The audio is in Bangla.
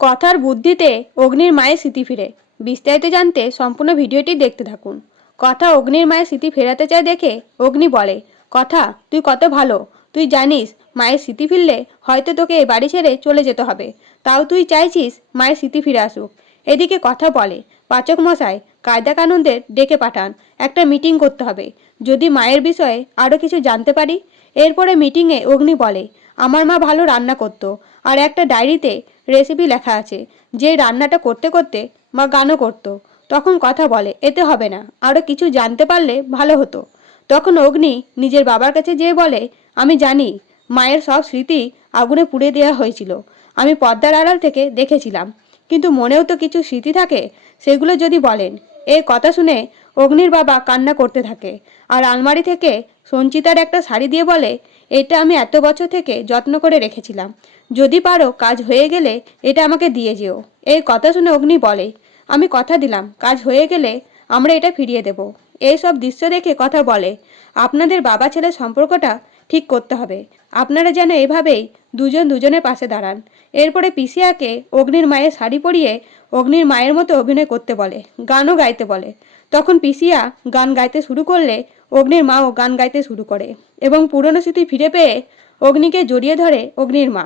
কথার বুদ্ধিতে অগ্নির মায়ের স্মৃতি ফিরে। বিস্তারিত জানতে সম্পূর্ণ ভিডিওটি দেখতে থাকুন। কথা অগ্নির মায়ের স্মৃতি ফেরাতে চায় দেখে অগ্নি বলে, কথা তুই কত ভালো, তুই জানিস মায়ের স্মৃতি ফিরলে হয়তো তোকে এ বাড়ি ছেড়ে চলে যেতে হবে, তাও তুই চাইছিস মায়ের স্মৃতি ফিরে আসুক। এদিকে কথা বলে, পাচক মশাই কায়দা কানুনদের ডেকে পাঠান, একটা মিটিং করতে হবে, যদি মায়ের বিষয়ে আরও কিছু জানতে পারি। এরপরে মিটিংয়ে অগ্নি বলে, আমার মা ভালো রান্না করতো, আর একটা ডায়েরিতে রেসিপি লেখা আছে, যে রান্নাটা করতে করতে মা গানও করতো। তখন কথা বলে, এতে হবে না, আরও কিছু জানতে পারলে ভালো হতো। তখন অগ্নি নিজের বাবার কাছে যেয়ে বলে, আমি জানি মায়ের সব স্মৃতি আগুনে পুড়ে দেওয়া হয়েছিল, আমি পর্দার আড়াল থেকে দেখেছিলাম, কিন্তু মনেও তো কিছু স্মৃতি থাকে, সেগুলো যদি বলেন। এই কথা শুনে অগ্নির বাবা কান্না করতে থাকে, আর আলমারি থেকে সঞ্চিতার একটা শাড়ি দিয়ে বলে, এটা আমি এত বছর থেকে যত্ন করে রেখেছিলাম, যদি পারো কাজ হয়ে গেলে এটা আমাকে দিয়ে যেও। এই কথা শুনে অগ্নি বলে, আমি কথা দিলাম কাজ হয়ে গেলে আমরা এটা ফিরিয়ে দেব। এই সব দৃশ্য দেখে কথা বলে, আপনাদের বাবা ছেলের সম্পর্কটা ঠিক করতে হবে, আপনারা যেন এভাবেই দুজন দুজনের পাশে দাঁড়ান। এরপরে পিসিয়াকে অগ্নির মায়ের শাড়ি পরিয়ে অগ্নির মায়ের মতো অভিনয় করতে বলে, গানও গাইতে বলে। তখন পিসিয়া গান গাইতে শুরু করলে অগ্নির মাও গান গাইতে শুরু করে, এবং পুরনো স্মৃতি ফিরে পেয়ে অগ্নিকে জড়িয়ে ধরে অগ্নির মা।